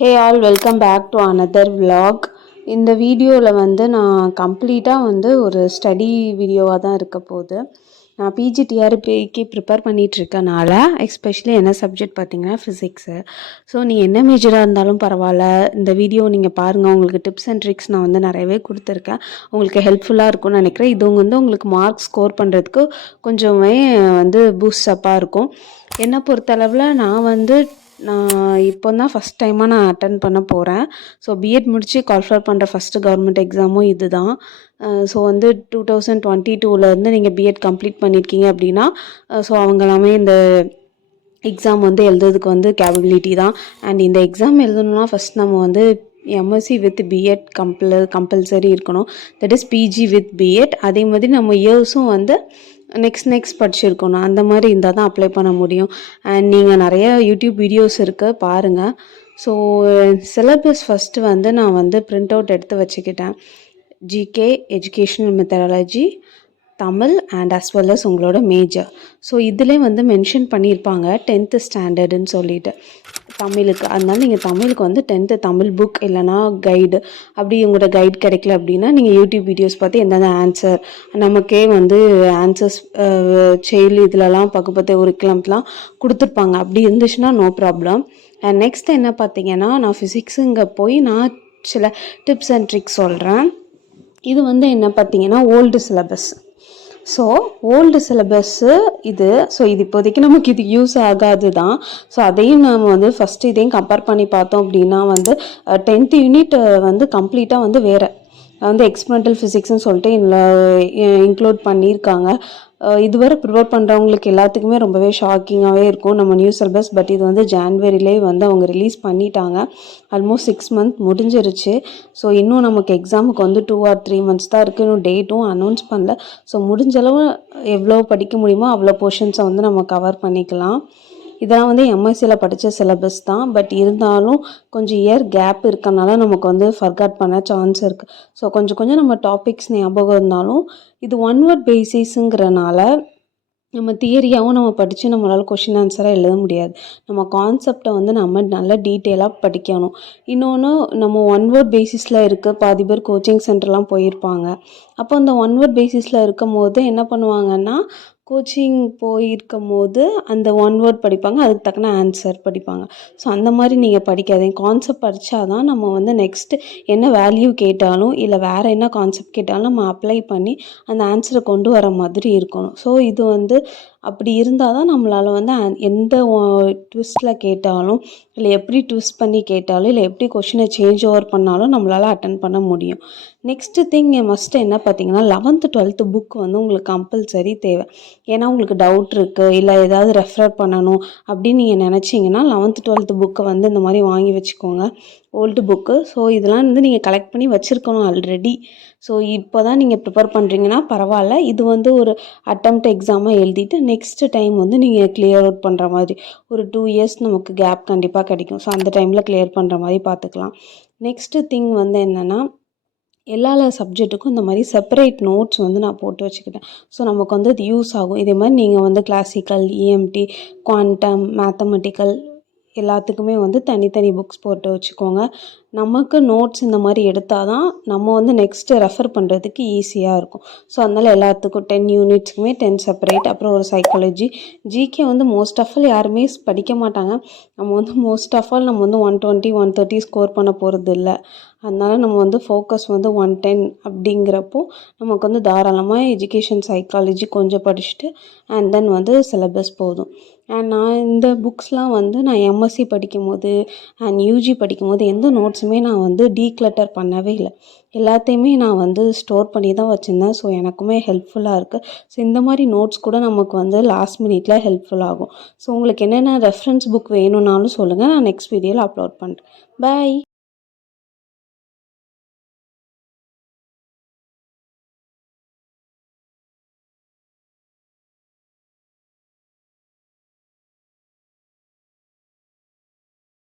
Hey all, welcome back to another vlog. இந்த வீடியோவில் வந்து நான் கம்ப்ளீட்டாக வந்து ஒரு ஸ்டடி வீடியோவாக தான் இருக்க போகுது. நான் பிஜிடிஆர்பிக்கு ப்ரிப்பேர் பண்ணிகிட்ருக்கனால எஸ்பெஷலி என்ன சப்ஜெக்ட் பார்த்திங்கன்னா ஃபிசிக்ஸு. ஸோ நீங்கள் என்ன மேஜராக இருந்தாலும் பரவாயில்ல, இந்த வீடியோ நீங்கள் பாருங்கள். உங்களுக்கு டிப்ஸ் அண்ட் ட்ரிக்ஸ் நான் வந்து நிறையவே கொடுத்துருக்கேன். உங்களுக்கு ஹெல்ப்ஃபுல்லாக இருக்கும்னு நினைக்கிறேன். இது வந்து உங்களுக்கு மார்க் ஸ்கோர் பண்ணுறதுக்கு கொஞ்சமே வந்து பூஸ்ட் அப்பாக இருக்கும். என்னை பொறுத்தளவில் நான் இப்போ தான் ஃபஸ்ட் டைமாக நான் அட்டன் பண்ண போகிறேன். ஸோ பிஎட் முடித்து குவாலிஃபை பண்ணுற ஃபஸ்ட்டு கவர்மெண்ட் எக்ஸாமும் இது தான். ஸோ வந்து 2022 நீங்கள் பிஎட் கம்ப்ளீட் பண்ணியிருக்கீங்க அப்படின்னா ஸோ அவங்க எல்லாமே இந்த எக்ஸாம் வந்து எழுதுறதுக்கு வந்து கேப்பபிலிட்டி தான். அண்ட் இந்த எக்ஸாம் எழுதணும்னா ஃபஸ்ட் நம்ம வந்து எம்எஸ்சி வித் பிஎட் கம்பல்சரி இருக்கணும். That is PG with BEd. அதே மாதிரி நம்ம இயர்ஸும் வந்து நெக்ஸ்ட் படிச்சிருக்கணும். அந்த மாதிரி இருந்தால் தான் அப்ளை பண்ண முடியும். அண்ட் நீங்கள் நிறைய யூடியூப் வீடியோஸ் இருக்குது, பாருங்கள். ஸோ சிலபஸ் ஃபஸ்ட்டு வந்து நான் வந்து பிரிண்ட் அவுட் எடுத்து வச்சுக்கிட்டேன். GK, educational methodology, Tamil and as well as உங்களோட மேஜர். ஸோ இதிலே வந்து மென்ஷன் பண்ணியிருப்பாங்க 10th ஸ்டாண்டர்டுன்னு சொல்லிட்டு தமிழுக்கு. அதனால நீங்கள் தமிழுக்கு வந்து 10th தமிழ் புக் இல்லைனா கைடு, அப்படி உங்களோட கைடு கிடைக்கல அப்படின்னா நீங்கள் யூடியூப் வீடியோஸ் பார்த்து எந்தெந்த ஆன்சர் நமக்கே வந்து ஆன்சர்ஸ் செயல் இதிலலாம் பகுப்பத்தை ஒரு கிளம்ப்லாம் கொடுத்துருப்பாங்க. அப்படி இருந்துச்சுன்னா நோ ப்ராப்ளம். அண்ட் நெக்ஸ்ட் என்ன பார்த்தீங்கன்னா, நான் ஃபிசிக்ஸுங்க போய் நான் சில டிப்ஸ் அண்ட் ட்ரிக்ஸ் சொல்கிறேன். இது வந்து என்ன பார்த்தீங்கன்னா old syllabus. So old syllabus இது. ஸோ இது இப்போதைக்கு நமக்கு இது யூஸ் ஆகாது தான். ஸோ அதையும் நம்ம வந்து ஃபஸ்ட்டு இதையும் கம்பேர் பண்ணி பார்த்தோம் அப்படின்னா வந்து 10th யூனிட் வந்து கம்ப்ளீட்டாக வந்து வேறு வந்து எக்ஸ்பெரிமெண்டல் ஃபிசிக்ஸ்னு சொல்லிட்டு இன்க்ளூட் பண்ணியிருக்காங்க. இதுவரை ப்ரிப்பேர் பண்ணுறவங்களுக்கு எல்லாத்துக்குமே ரொம்பவே ஷாக்கிங்காகவே இருக்கும் நம்ம நியூ சிலபஸ். பட் இது வந்து ஜான்வரியிலே வந்து அவங்க ரிலீஸ் பண்ணிட்டாங்க. ஆல்மோஸ்ட் 6 months முடிஞ்சிருச்சு. ஸோ இன்னும் நமக்கு எக்ஸாமுக்கு வந்து 2 or 3 months தான் இருக்குது. இன்னும் டேட்டும் அனௌன்ஸ் பண்ணல. ஸோ முடிஞ்சளவு எவ்வளோ படிக்க முடியுமோ அவ்வளோ போர்ஷன்ஸை வந்து நம்ம கவர் பண்ணிக்கலாம். இதெல்லாம் வந்து எம்எஸ்சியில் படித்த சிலபஸ் தான். பட் இருந்தாலும் கொஞ்சம் இயர் கேப் இருக்கனால நமக்கு வந்து ஃபர்காட் பண்ண சான்ஸ் இருக்குது. ஸோ கொஞ்சம் நம்ம டாபிக்ஸ் ஞாபகம் இருந்தாலும் இது ஒன் வேர்ட் பேசிஸுங்கிறனால நம்ம தியரியாகவும் நம்ம படித்து நம்மளால் கொஷின் ஆன்சராக எழுத முடியாது. நம்ம கான்செப்டை வந்து நம்ம நல்லா டீட்டெயிலாக படிக்கணும். இன்னொன்று, நம்ம ஒன் வேர்ட் பேசிஸில் இருக்குது. பாதி பேர் கோச்சிங் சென்டர்லாம் போயிருப்பாங்க. அப்போ அந்த ஒன் வேர்ட் பேசிஸில் இருக்கும் போது என்ன பண்ணுவாங்கன்னா, கோச்சிங் போயிருக்கும் போது அந்த ஒன் வேர்ட் படிப்பாங்க, அதுக்கு தக்கன ஆன்சர் படிப்பாங்க. ஸோ அந்த மாதிரி நீங்கள் படிக்காதீங்க. கான்செப்ட் படித்தா தான் நம்ம வந்து நெக்ஸ்ட்டு என்ன வேல்யூ கேட்டாலும் இல்லை வேறு என்ன கான்செப்ட் கேட்டாலும் நம்ம அப்ளை பண்ணி அந்த ஆன்சரை கொண்டு வர மாதிரி இருக்கணும். ஸோ இது வந்து அப்படி இருந்தால் தான் நம்மளால் வந்து எந்த ட்விஸ்ட்டில் கேட்டாலும் இல்லை எப்படி ட்விஸ்ட் பண்ணி கேட்டாலும் இல்லை எப்படி கொஷினை சேஞ்ச் ஓவர் பண்ணாலும் நம்மளால் அட்டன் பண்ண முடியும். நெக்ஸ்ட்டு திங் மஸ்ட்டு என்ன பார்த்தீங்கன்னா, 11th 12th புக் வந்து உங்களுக்கு கம்பல்சரி தேவை. ஏன்னா உங்களுக்கு டவுட் இருக்குது இல்லை ஏதாவது ரெஃபர் பண்ணணும் அப்படின்னு நீங்கள் நினச்சிங்கன்னா 11th 12th புக்கை வந்து இந்த மாதிரி வாங்கி வச்சுக்கோங்க, ஓல்டு புக்கு. ஸோ இதெல்லாம் வந்து நீங்கள் கலெக்ட் பண்ணி வச்சுருக்கணும் ஆல்ரெடி. ஸோ இப்போ தான் நீங்கள் ப்ரிப்பேர் பண்ணுறீங்கன்னா பரவாயில்ல. இது வந்து ஒரு அட்டெம்ப்ட் எக்ஸாமாக எழுதிட்டு நெக்ஸ்ட்டு டைம் வந்து நீங்கள் கிளியர் அவுட் பண்ணுற மாதிரி ஒரு 2 years நமக்கு கேப் கண்டிப்பாக கிடைக்கும். ஸோ அந்த டைமில் கிளியர் பண்ணுற மாதிரி பார்த்துக்கலாம். நெக்ஸ்ட்டு திங் வந்து என்னென்னா, எல்லா சப்ஜெக்ட்டுக்கும் இந்த மாதிரி செப்பரேட் நோட்ஸ் வந்து நான் போட்டு வச்சுக்கிட்டேன். ஸோ நமக்கு வந்து அது யூஸ் ஆகும். இதே மாதிரி நீங்கள் வந்து கிளாசிக்கல், இஎம்டி, குவாண்டம், மேத்தமெட்டிக்கல் எல்லாத்துக்குமே வந்து தனித்தனி புக்ஸ் போட்டு வச்சுக்கோங்க. நமக்கு நோட்ஸ் இந்த மாதிரி எடுத்தால் தான் நம்ம வந்து நெக்ஸ்ட்டு ரெஃபர் பண்ணுறதுக்கு ஈஸியாக இருக்கும். ஸோ அதனால் எல்லாத்துக்கும் 10 யூனிட்ஸுக்குமே 10 செப்பரேட். அப்புறம் ஒரு சைக்காலஜி, ஜிகே வந்து மோஸ்ட் ஆஃப் ஆல் யாருமே படிக்க மாட்டாங்க. நம்ம வந்து மோஸ்ட் ஆஃப் ஆல் நம்ம வந்து 120 130 ஸ்கோர் பண்ண போகிறது இல்லை. அதனால் நம்ம வந்து ஃபோக்கஸ் வந்து 110 அப்படிங்கிறப்போ நமக்கு வந்து தாராளமாக எஜுகேஷன் சைக்காலஜி கொஞ்சம் படிச்சுட்டு அண்ட் தென் வந்து சிலபஸ் போதும். அண்ட் நான் இந்த புக்ஸ்லாம் வந்து நான் எம்எஸ்சி படிக்கும்போது அண்ட் யூஜி படிக்கும்போது எந்த நோட்ஸுமே நான் வந்து டீக்ளட்டர் பண்ணவே இல்லை. எல்லாத்தையுமே நான் வந்து ஸ்டோர் பண்ணி தான் வச்சுருந்தேன். ஸோ எனக்குமே ஹெல்ப்ஃபுல்லாக இருக்குது. ஸோ இந்த மாதிரி நோட்ஸ் கூட நமக்கு வந்து லாஸ்ட் மினிட்ல ஹெல்ப்ஃபுல் ஆகும். ஸோ உங்களுக்கு என்னென்ன ரெஃபரன்ஸ் புக் வேணும்னாலும் சொல்லுங்கள், நான் நெக்ஸ்ட் வீடியோவில் அப்லோட் பண்ணுறேன். பாய்.